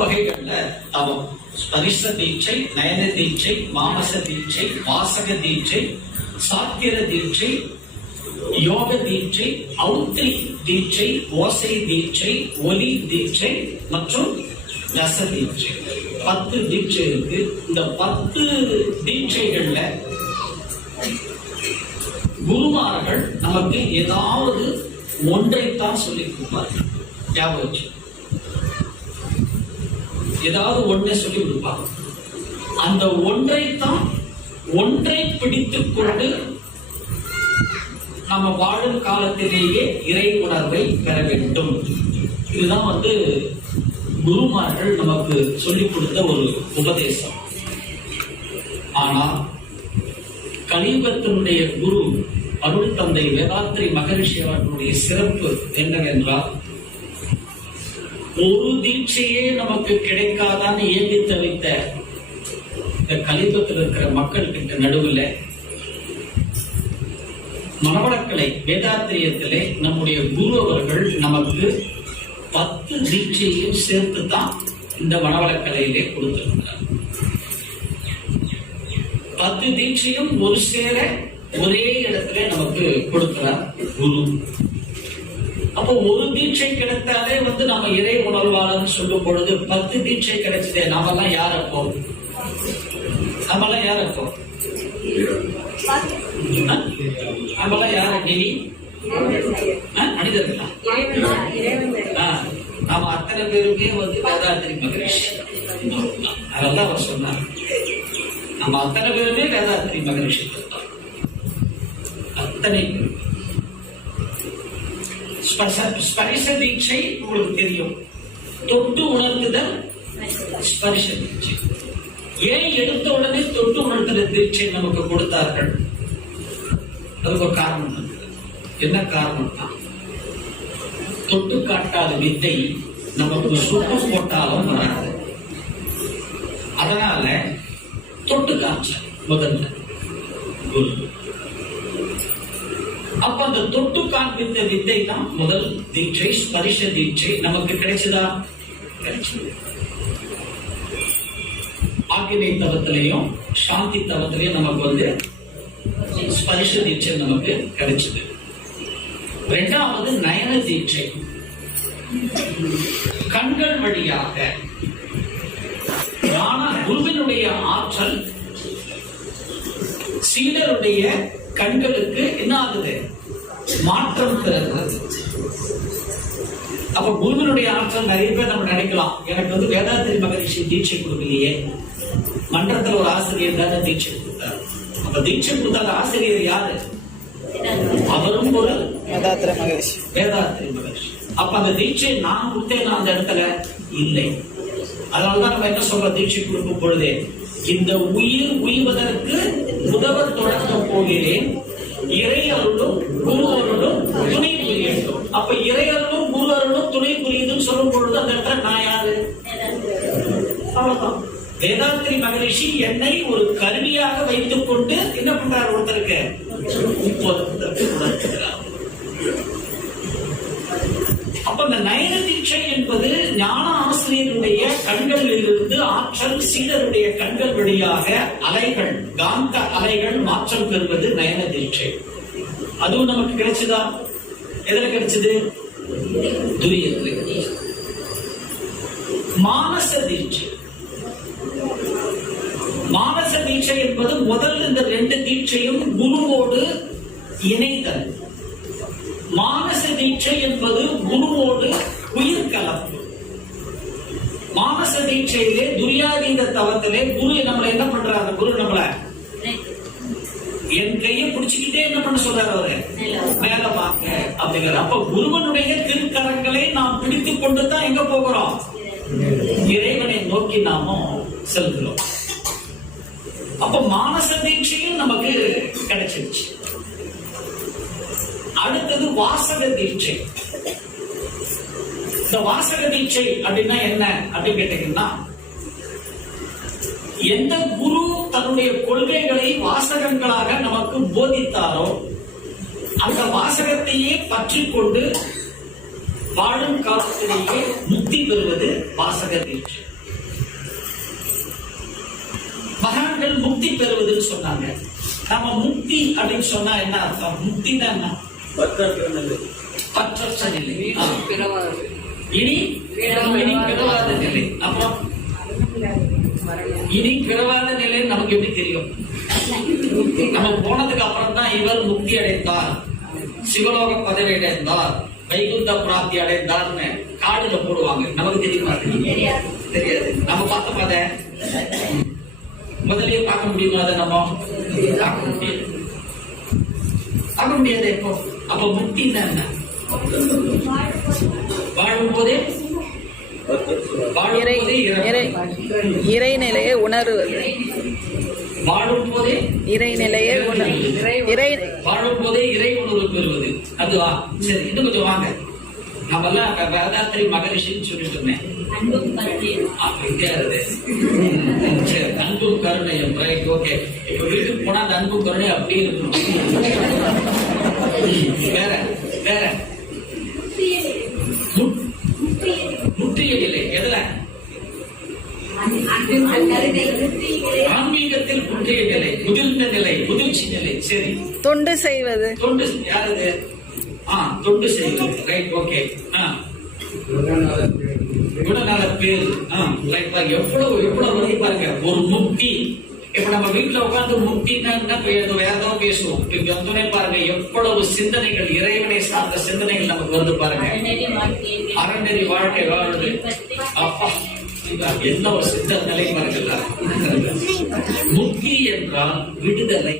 வகைகள்ல தவம் ஸ்பரிஷ தீட்சை நயன தீட்சை மாமச தீட்சை வாசக தீட்சை சாத்திர தீட்சை யோக தீட்சை அவுத்தி தீட்சை ஓசை தீட்சை ஒலி தீட்சை மற்றும் ரச தீட்சை. பத்து தீட்சை இருக்கு. இந்த பத்து தீட்சைகள்ல குருமார்கள் நமக்கு ஏதாவது ஒன்றைத்தான் சொல்லிக் கொடுப்பார்கள். ஞாபகம் வச்சு ஏதாவது ஒன்றை சொல்லி கொடுப்பாங்க. அந்த ஒன்றைத்தான் ஒன்றை பிடித்துக் கொண்டு நம்ம வாழும் காலத்திலேயே இறை உணர்வை பெற வேண்டும். இதுதான் வந்து குருமார்கள் நமக்கு சொல்லிக் கொடுத்த ஒரு உபதேசம். ஆனா கலியுகத்தினுடைய குரு அருள் தந்தை வேதாத்திரி மகரிஷி அவர்களுடைய சிறப்பு என்னவென்றால் ஒரு தீட்சையே நமக்கு கிடைக்காதான்னு ஏங்கி தவித்த இந்த கலியுகத்தில் இருக்கிற மக்களுக்கு கிட்ட நடுவில் மனவளக்கலை வேதாத்திரியத்திலே நம்முடைய குரு அவர்கள் நமக்கு பத்து தீட்சையும் சேர்த்து தான் இந்த மனவளக்கலையிலே கொடுத்திருக்கிறார். பத்து தீட்சையும் ஒரு சேர ஒரே இடத்துல நமக்கு கொடுக்கிறார் குரு. அப்போ ஒரு தீட்சை கிடைத்தாலே வந்து நம்ம இறை உணர்வாளர்னு சொல்லும் பொழுது பத்து தீட்சை கிடைச்சதே நாமெல்லாம் யார் அப்போ? நம்மெல்லாம் யார் அப்போ? ஆ? நம்மெல்லாம் யார்? கிளி மனிதர்களா? ஆ, நாம அத்தனை பேருமே வந்து வேதாத்திரி மகரிஷி. அதெல்லாம் அவர் சொன்னார். நம்ம அத்தனை பேருமே வேதாத்திரி மகரிஷி. அத்தனை பேரும் ஸ்பர்ச- ஸ்பரிச தீட்சை உங்களுக்கு தெரியும். தொட்டு உணர்த்துதல் ஸ்பரிச தீட்சை. ஏன் எடுத்த உடனே தொட்டு உணர்த்துற தீட்சை நமக்கு கொடுத்தார்கள்? அதுக்கு ஒரு காரணம் என்ன என்ன காரணம்னா தொட்டு காட்டாத வித்தை நமக்கு சுத்தம் போட்டாலும் வராது. அதனால தொட்டு காய்ச்சல் முதல்ல. குரு. அப்ப அந்த தொட்டு காண்பித்த வித்தை தான் முதல் தீட்சை ஸ்பரிஷ தீட்சை நமக்கு கிடைச்சதா? கிடைச்சது. ஆக்கினை தவத்திலையும் சாந்தி தவத்திலையும் நமக்கு வந்து ஸ்பரிஷ தீட்சை நமக்கு கிடைச்சது. ரெண்டாவது நயன தீட்சை. கண்கள் வழியாக குருவினுடைய ஆற்றல் சீடருடைய கண்களுக்கு என்ன ஆகுது? மாற்றம் பெறுகிறது அப்ப குருவினுடைய ஆற்றல் நிறைய பேர் நம்ம நினைக்கலாம். எனக்கு வந்து வேதாத்திரி மகரிஷி தீட்சை கொடுக்கலையே. மன்றத்துல ஒரு ஆசிரியர் தானே தீட்சை கொடுத்தார். அப்ப தீட்சை கொடுத்த அந்த ஆசிரியர் யாரு? அவரும் ஒரு வேதாத்திர மகரிஷி. வேதாத்திரி மகரிஷி. அப்ப அந்த தீட்சை நான் கொடுத்தேன் அந்த இடத்துல? இல்லை. அதனாலதான் நம்ம என்ன சொல்றோம்? தீட்சை கொடுக்கும் பொழுதே இந்த உயிர் உய்வதற்கு உதவ தொடங்க போகிறேன். இறை அருளும் குரு அருளும் துணை புரியட்டும். அப்ப இறை அருளும் குரு அருளும் துணை புரியுதுன்னு சொல்லும் பொழுது அந்த இடத்துல நான் யாரு? அவ்வளவுதான். வேதாத்திரி மகரிஷி என்னை ஒரு கருவியாக வைத்துக் கொண்டு என்ன பண்றார் ஒருத்தருக்கு? அப்ப இந்த நயன தீட்சை என்பது ஞான ஆசிரியருடைய கண்களில் இருந்து ஆற்றல் சீடருடைய கண்கள் வழியாக அலைகள் காந்த அலைகள் மாற்றம் பெறுவது நயன தீட்சை. அதுவும் நமக்கு கிடைச்சதா? எதுல கிடைச்சது? துரியத்துல மானச தீட்சை. மானச தீட்சை என்பது முதல் இந்த ரெண்டு தீட்சையும் குருவோடு இணைத்தல் மானச தீட்சை என்பது குருவோடு உயிர் கலப்பு. மானச தீட்சையிலே துரியாதீத தவத்திலே குரு நம்மளை என்ன பண்றாரு? குரு நம்மள என் கையை பிடிச்சுக்கிட்டே என்ன பண்ண சொல்றாரு அவரு? மேல வாங்க அப்படிங்கிற அப்ப குருவனுடைய திருக்கரங்களை நாம் பிடித்துக் கொண்டு தான் எங்க போகிறோம்? இறைவனை நோக்கி நாமும் செல்கிறோம். அப்ப மானச தீட்சையும் நமக்கு கிடைச்சிருச்சு. அடுத்தது வாசக தீட்சை இந்த வாசக தீட்சை அப்படின்னா என்ன அப்படின்னு கேட்டீங்கன்னா எந்த குரு தன்னுடைய கொள்கைகளை வாசகங்களாக நமக்கு போதித்தாரோ அந்த வாசகத்தையே பற்றி கொண்டு வாழும் காலத்திலேயே முக்தி பெறுவது வாசக தீட்சை. மகான்கள் முக்தி பெறுவதுன்னு சொன்னாங்க. நம்ம முக்தி அப்படின்னு சொன்னா என்ன அர்த்தம்? முக்தி தான்? என்ன பற்றற்ற நிலை. ஆ. இனி இனி பிறவாத நிலை. அப்புறம் இனி பிறவாத நிலை நமக்கு எப்படி தெரியும்? நம்ம போனதுக்கு அப்புறம் தான் இவர் முக்தி அடைந்தார். சிவலோக பதவி அடைந்தார். வைகுந்த பிராப்தி அடைந்தார்னு காடுல போடுவாங்க. நமக்கு தெரியுமா தெரியாது. நம்ம பார்த்த பாத முதலே பார்க்க முடியுமா அதை நம்ம? பார்க்க முடியாது. பார்க்க முடியாது எப்போ? அப்ப முக்தி என்ன? வாழும் போதே. இறைநிலையை உணர்வது வாழும் போதே இறைநிலையை உணர் இறை வாழும் போதே இறை உணர்வு பெறுவது. அதுவா? சரி இன்னும் கொஞ்சம் வாங்க. நம்மெல்லாம் வே- வேதாத்திரி மகரிஷின்னு சொல்லிட்டு இருந்தேன். அன்பும் கருணையும். Right okay. இப்ப வீட்டுக்கு போனா அந்த அன்பும் கருணை அப்படியே இருக்கணும். வேற வேற. ஆன்மீகத்தில் முற்றிய நிலை முதிர்ந்த நிலை முதிர்ச்சி நிலை சரி. தொண்டு செய்வது. தொண்டு யாருது? ஆ தொண்டு செய்வது. ரைட் ஓகே ஆ. குணநல பேர். ஆ ரைட் பாருங்க. எவ்வளவு எவ்வளவு வந்து பாருங்க. ஒரு முக்தி. இப்ப நம்ம வீட்டுல உட்கார்ந்து முக்தின்னா வேற ஏதோ பேசுவோம். இப்ப வந்தோடனே பாருங்க எவ்வளவு சிந்தனைகள் இறைவனை சார்ந்த சிந்தனைகள் நமக்கு வருது பாருங்க. அறநெறி வாழ்க்கை. வாழுது அப்பா. என்ன ஒரு சித்த நிலை பாருங்கள் முக்தி என்றால் விடுதலை.